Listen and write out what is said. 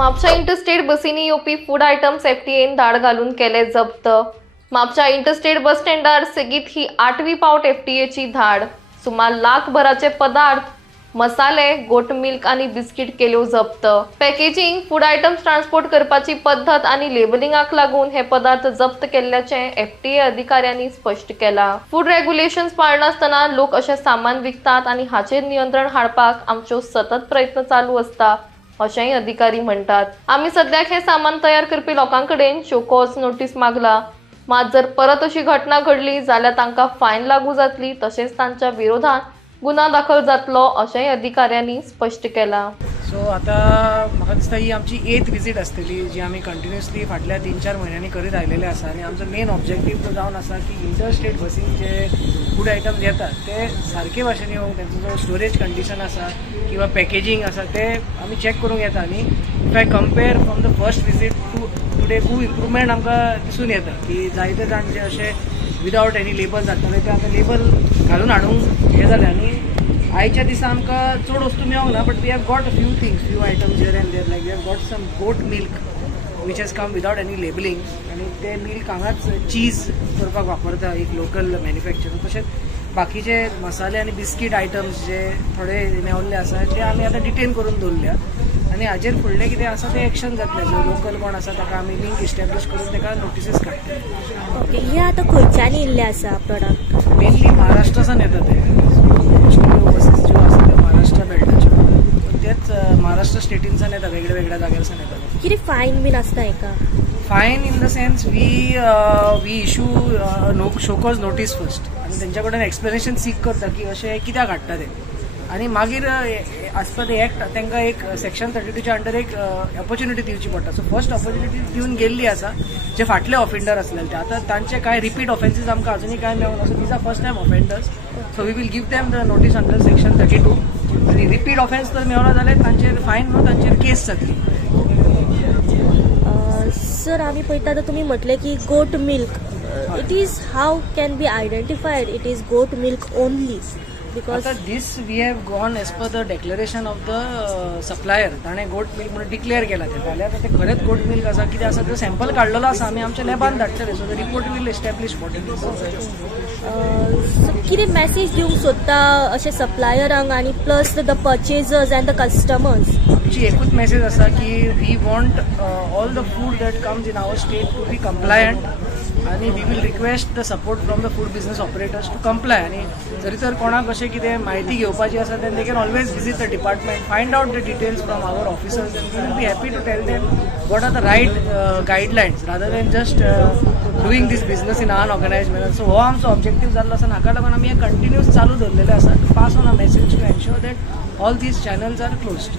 Mapusa interstate बसींनी येवपी food items एफटीएन धाड घालून केले जप्त। म्हापशा इंटरस्टेट बस स्टँडार सेगीत ही 8वी पावट एफटीएची धाड। सुमार लाखभराचे पदार्थ, मसाले, गोट मिल्क आणि बिस्किट केल्यो जप्त। पॅकेजिंग, फूड आयटम्स ट्रान्सपोर्ट करपाची पद्धत आणि लेबलिंगाक लागून हे पदार्थ जप्त केल्ल्याचे एफटीए अधिकाऱ्यांनी स्पष्ट केला। फूड रेग्युलेशन्स पाळनासतना लोक अशे सामान विकतात आणि हाचेर नियंत्रण हाडपाक आमच्यो सतत प्रयत्न चालू असता, अशेंय अधिकारी म्हणतात। आम्ही सध्याक हे सामान तयार करपी लोकांकडेन शो कॉज नोटीस मागला। मात जर परत अशी घटना घडली जाल्यार तांकां फायन लागू जातली, तशेंच तांच्या विरोधात गुन्हा दाखल जातलो, अशेंय अधिकाऱ्यांनी स्पष्ट केला। सो आता म्हाका दिसता ही आमची 8th विजीट आसतली, जी आमी कंटिन्युअसली फाटल्या 3-4 म्हयन्यांनी करीत आयलेले आसा। आनी आमचो मेन ऑब्जेक्टीव तो जावन आसा की इंटरस्टेट बसीन जे फूड आयटम्स येतात ते सारके भाशेन येवंक, तेंचो जो स्टोरेज कंडिशन आसा किंवा पॅकेजींग आसा ते आमी चॅक करूंक येता। आनी if I compare from the first visit to today खूब इम्प्रुवमेंट आमकां दिसून येता की जायते जाण जे अशे विदाउट एनी लेबल जाताले ते आतां लेबल घालून हाडूंक हे जाले। आनी आयच्या दिसा आमकां चड वस्तू मेळोंक ना, but we have got few things, few items here and there, like we have got some goat milk which has come without any labelling, आनी ते मिल्क हांगाच चीज करपाक वापरता एक लोकल मॅन्युफॅक्चर। तशेंच बाकीचे मसाले आनी बिस्कीट आयटम्स जे थोडे मेवल्ले आसा ते आमी आतां डिटेन करून दवरल्या। आनी हाजेर फुडलें कितें आसा तें एक्शन जातलें। जो लोकल कोण आसा ताका आमी लिंक इस्टॅब्लिश करून ताका नोटिसीस काडटले। ओके, हे आतां खंयच्यान येयल्ले आसा प्रोडक्ट? मेनली महाराष्ट्रासान येता ते बसीस ज्यो आसा त्यो महाराष्ट्रा बेल्टाच्यो, तेच महाराष्ट्र स्टेटींसान येता, वेगळ्या वेगळ्या जाग्यारसान येता। कितें फायन बीन आसता हेका? Fine in the sense we issue show cause notice first, आनी तेंच्या कडल्यान एक्सप्लेनेशन सीक करता की अशें कित्याक हाडटा ते। आनी मागीर एज पर द एक्ट तांकां एक सेक्शन 32च्या अंडर एक ऑपॉर्च्युनिटी दिवची पडटा। सो फर्स्ट ऑपॉर्च्युनिटी दिवन गेल्ली आसा जे फाटले ऑफेंडर आसलेले ते। आतां तांचे कांय रिपीट ऑफेन्सीस आमकां अजुनूय कांय मेळोना, so these are first time offenders. So we will give them the notice under section 32, आनी रिपीट ऑफेन्स जर मेळना जाल्यार तांचेर फायन न्हू, तांचेर केस जातली। सर, आमी पळयता आतां तुमी म्हटलें की goat milk, it is how can be identified it is goat milk only? Because this we have gone as per the declaration of the supplier. ताणे गोट मिल्क म्हणून डिक्लेअर केला ते, जाल्यार ते खरेंच गोट मिल्क आसा कितें आसा तो सॅम्पल काडलेलो आसा, आमी आमच्या लॅबान धाडटले। So the report will establish what it is. कितें मॅसेज दिवंक सोदता अशे सप्लायरांक आनी plus the purchasers and the customers? आमची एकूच मॅसेज आसा की we want all the food that comes in our state to be compliant, आनी we will request the support from the food business operators to comply. आनी जरी तर कोणाक अशें कितें म्हायती घेवपाची आसा then they can always visit the department, find out the details from our officers, and we will be happy to tell them what are the right guidelines rather than just doing this business in unorganised manner. So हो आमचो objective जाल्लो आसा, हाका लागून आमी हे continuous चालू दवरलेले आसा to pass on a message to ensure that all these channels are closed.